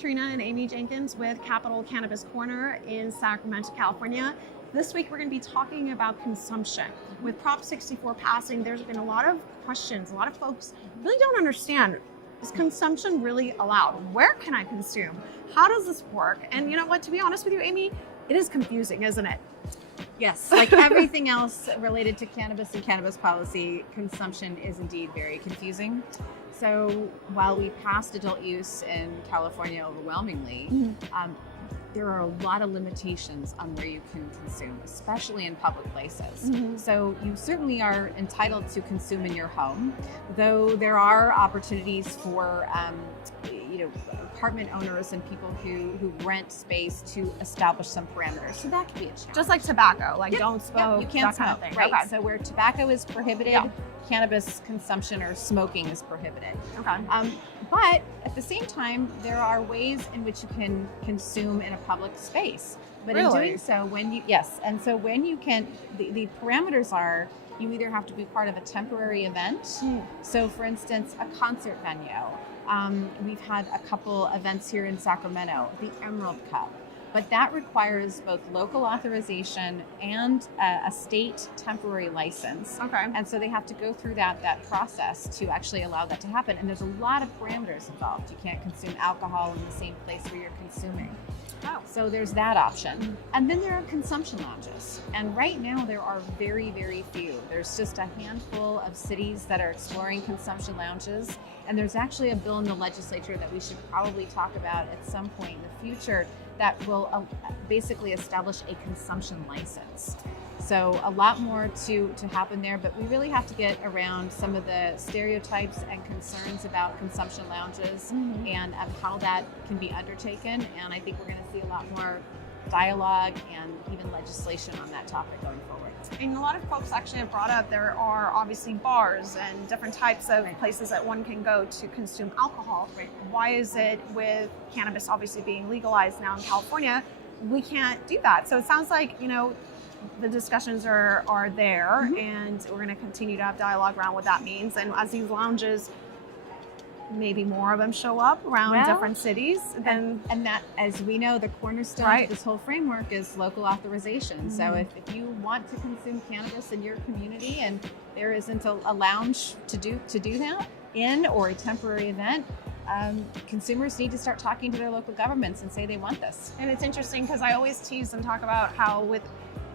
Katrina and Amy Jenkins with Capital Cannabis Corner in Sacramento, California. This week we're going to be talking about consumption. With Prop 64 passing, there's been a lot of questions. A lot of folks really don't understand, is consumption really allowed? Where can I consume? How does this work? And you know what, to be honest with you, Amy, it is confusing, isn't it? Yes, like everything else related to cannabis and cannabis policy, consumption is indeed very confusing. So while we passed adult use in California overwhelmingly, there are a lot of limitations on where you can consume, especially in public places. So you certainly are entitled to consume in your home, though there are opportunities for apartment owners and people who rent space to establish some parameters. So that could be a challenge. Just like tobacco, like don't smoke, you can't that kind of smoke, thing. right? Okay. So where tobacco is prohibited, cannabis consumption or smoking is prohibited. Okay. But at the same time, there are ways in which you can consume in a public space. But in doing so, when you can, the parameters are, you either have to be part of a temporary event. So for instance, a concert venue. We've had a couple events here in Sacramento, the Emerald Cup. But that requires both local authorization and a state temporary license. Okay. And so they have to go through that process to actually allow that to happen. And there's a lot of parameters involved. You can't consume alcohol in the same place where you're consuming. Oh. So there's that option. And then there are consumption lounges. And right now there are very, very few. There's just a handful of cities that are exploring consumption lounges. And there's actually a bill in the legislature that we should probably talk about at some point in the future that will basically establish a consumption license. So a lot more to happen there, but we really have to get around some of the stereotypes and concerns about consumption lounges and how that can be undertaken. And I think we're going to see a lot more dialogue and even legislation on that topic going forward. And a lot of folks actually have brought up there are obviously bars and different types of places that one can go to consume alcohol. Why is it with cannabis obviously being legalized now in California, we can't do that? So it sounds like, the discussions are there and we're going to continue to have dialogue around what that means. And as these lounges, maybe more of them show up around different cities. And that, as we know, the cornerstone of this whole framework is local authorization. So if you want to consume cannabis in your community and there isn't a lounge to do that in or a temporary event, consumers need to start talking to their local governments and say they want this. And it's interesting because I always tease and talk about how with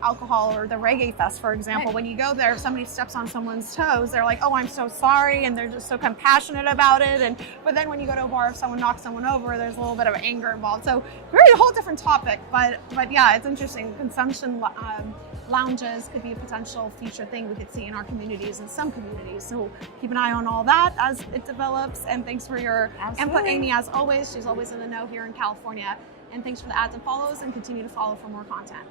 alcohol or the Reggae Fest, for example, when you go there, if somebody steps on someone's toes, they're like, oh, I'm so sorry, and they're just so compassionate about it. But then when you go to a bar, if someone knocks someone over, there's a little bit of anger involved. So very a whole different topic, but yeah, it's interesting. Consumption lounges could be a potential future thing we could see in our communities and some communities. So keep an eye on all that as it develops. And thanks for your input, Amy, as always. She's always in the know here in California. And thanks for the ads and follows, and continue to follow for more content.